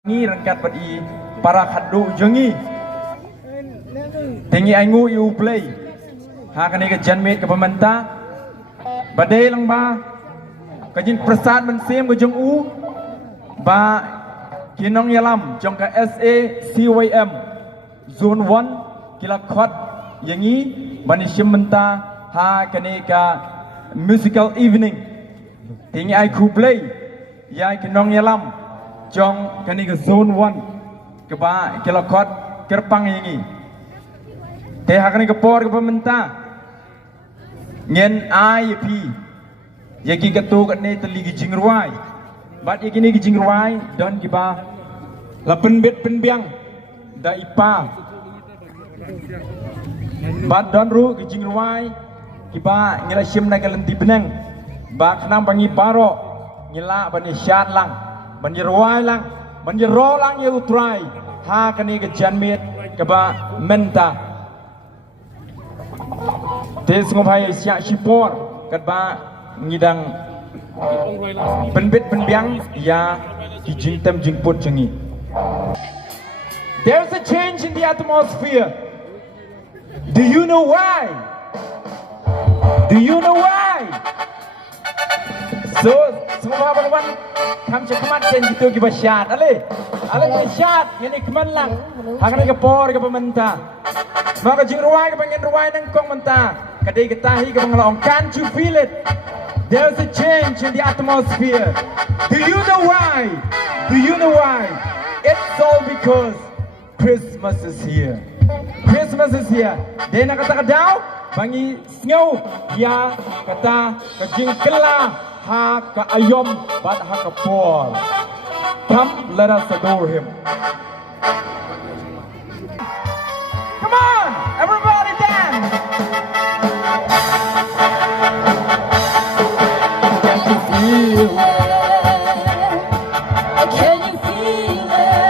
Ngi rangkat padi para khadu jengi tinggi aingu iu play hakani ke janmit ke pemerintah badai lang ba kajin persat mensim ke jong u ba kinong yalam jong ka SA CYM zone 1 kila khot yangi bani shimenta hakani ka musical evening tinggi ai ku play ya kinong yalam Jong kani ke zone 1 ke ba kila kot kerpang yangi te hakani ke por ke pemerintah ngen IP yaki ketu kat ne teli gi jingruai bat yaki ni gi jingruai don ki ba la penbet penbiang da ipa bat don ru gi jingruai ki ba ngila sim na galenti benang ba khnam bangi baro ngila bani syat lang Banjirwai lang, banjiro lang you try. Ha kani ke janmit ke ba menta. Tes ngopai siak sipor kat ba ngidang penbit penbiang ya kijingtem jingput jengi. There's a change in the atmosphere. Do you know why? Do you know why? So, semua kawan kami cekamat dan gitu kita syat, ale kita syat, ini kemenlang, hakana ke por ke pemerintah, maka jing ruai ke pengen ruai nang kong mentah, kadai ketahi ke pengelong, can't you feel it? There's a change in the atmosphere. Do you know why? Do you know why? It's all because Christmas is here. Christmas is here. Dia nak kata kadau, bangi sengau, ya kata kajing kelah. Ha ka ayom but ha ka por. Come, let us adore him. Come on, everybody dance. Can you feel it? Can you feel it?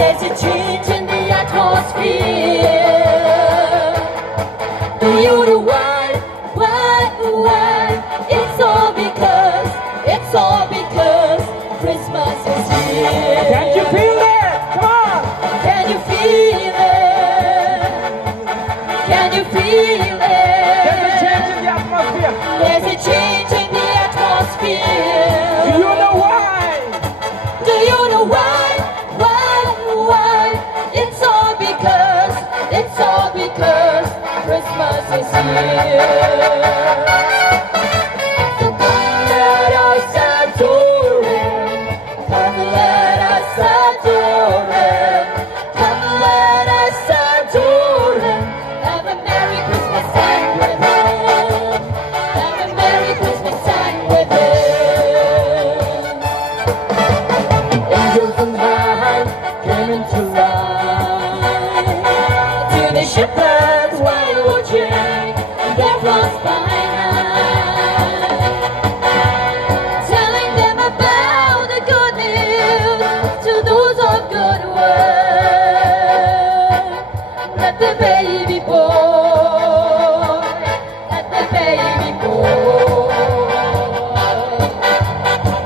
There's a change in the atmosphere. Do you know why? It's all because Christmas is here. Can you feel it? Come on. Can you feel it? Can you feel it? There's a change in the atmosphere. There's a change in the atmosphere. Do you know why? Do you know why? Why? It's all because Christmas is here. Shepherds were watching their flocks by night, telling them about the good news to those of good work. Let the baby boy, let the baby boy,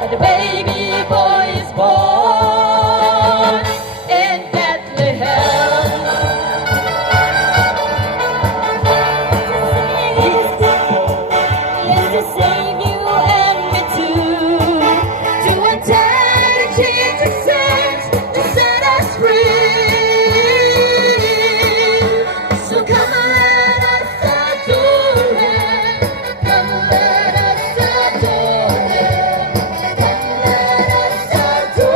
let the baby boy is born in Bethlehem. Do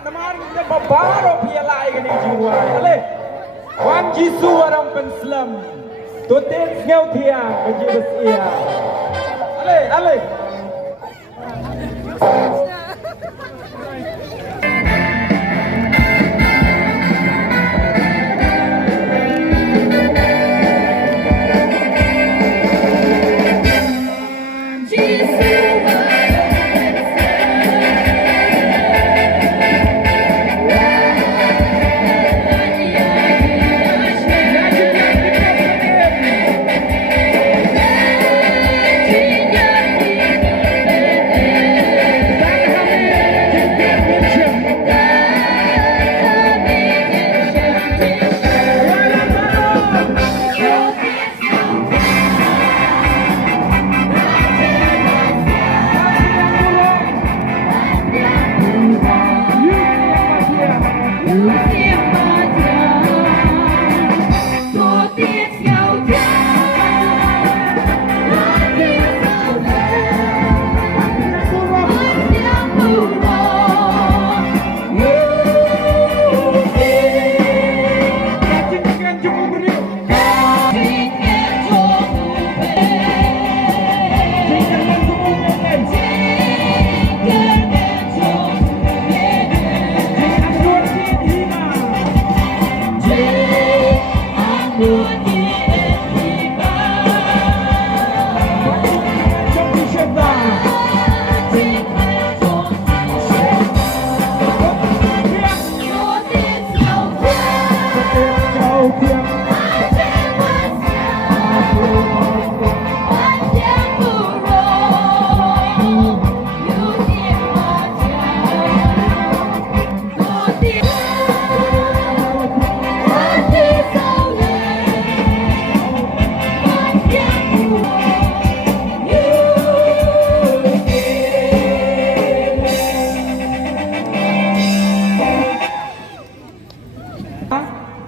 Namaring kita babaro pialai kini jiwai. Ale, Wan Jisu orang penslam. Tutin ngau tiang kejibes ia. Ale.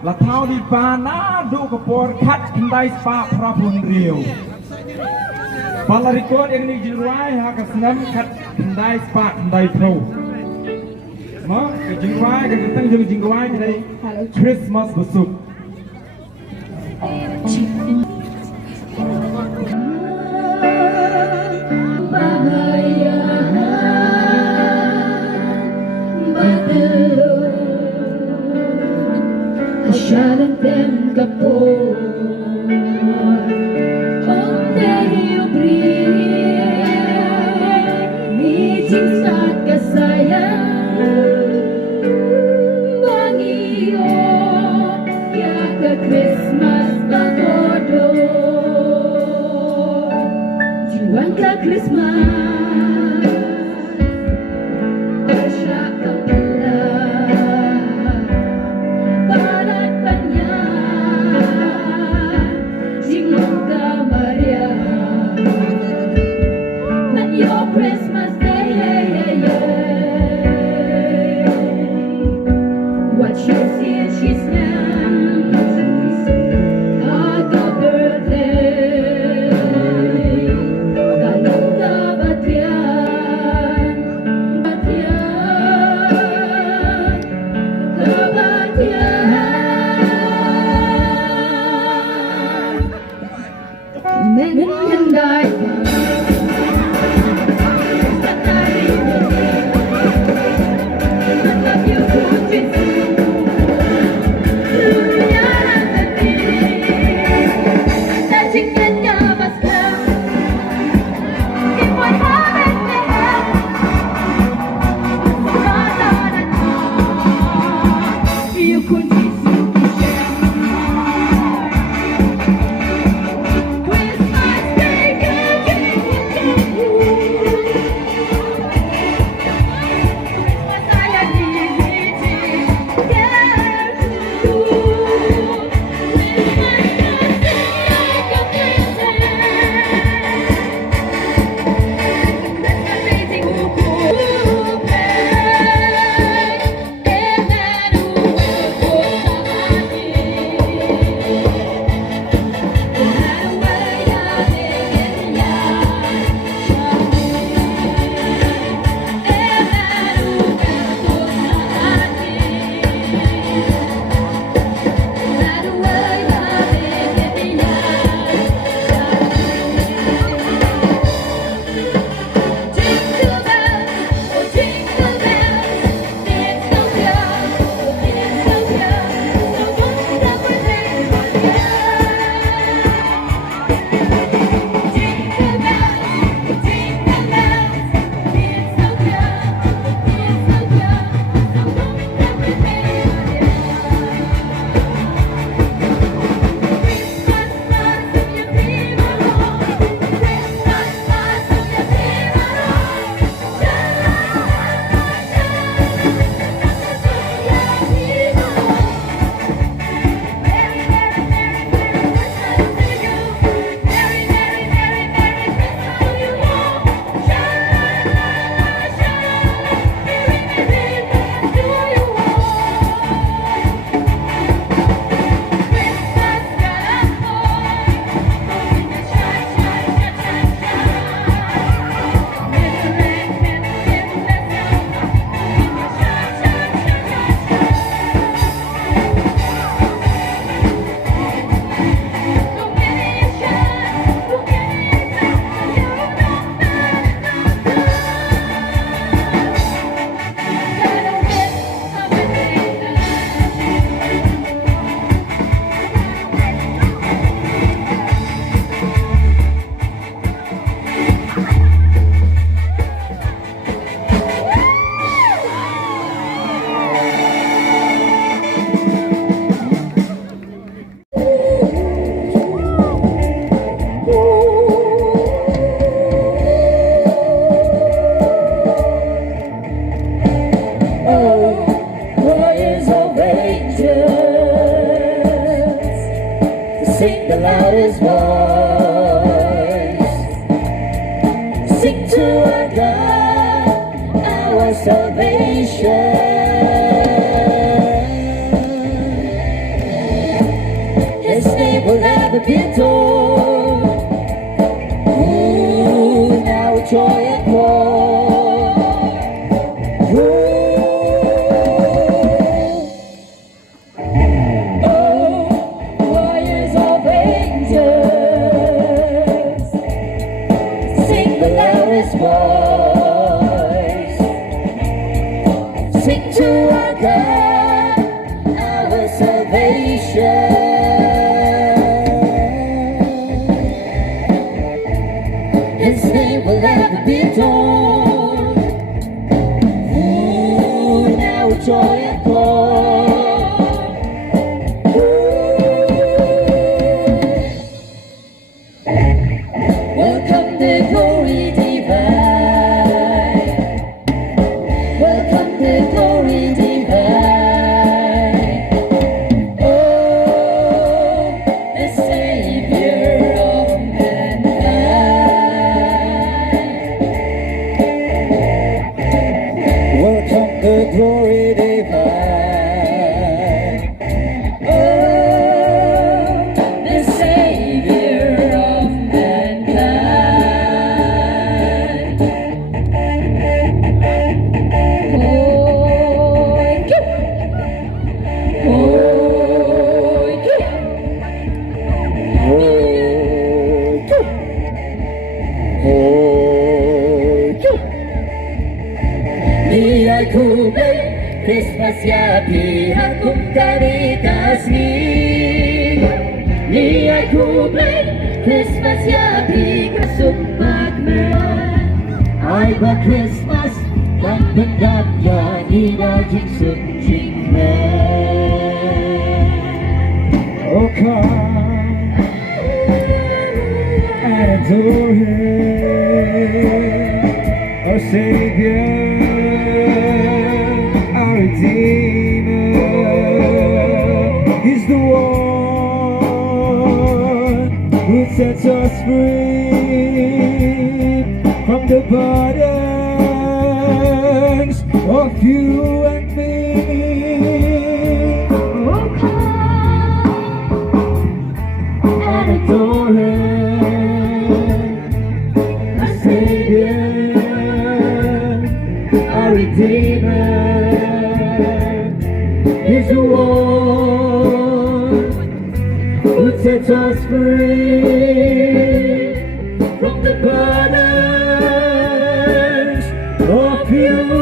Là thao đi ba na du kapor khat kendai spa prapun rio. Palarikot yang ni jiruai ha kasnam khat kendai spa kendai pro. Ma ke jiruai ke tang jeng jiruai ke dai Christmas besuk. Shalan tem kapor onde eu brilho me cinta kasayang bangio ya ke Christmas bagodo juang ke Christmas God, our salvation. His name will never be told. Ooh, now joy and glory. Ooh. Voice. Sing to our God, our salvation. His name will never be told. Ooh, now joy and glory. Welcome the glory. Welcome the glory divine. Oh, the Savior of mankind. Welcome the glory divine. Oh, the Savior of mankind. Niyay kubay Christmas ya pihak kum dari kasih. Niyay kubay Christmas ya pihak sumpah man. Ay ba Christmas dan bendap ya di daging sunjing man. Oh come and adore Him, our Savior. Redeemer, He's the one who sets us free from the burdens of you and me. Oh, come and adore Him, our Savior, our Redeemer. He's the one who sets us free from the burdens of you.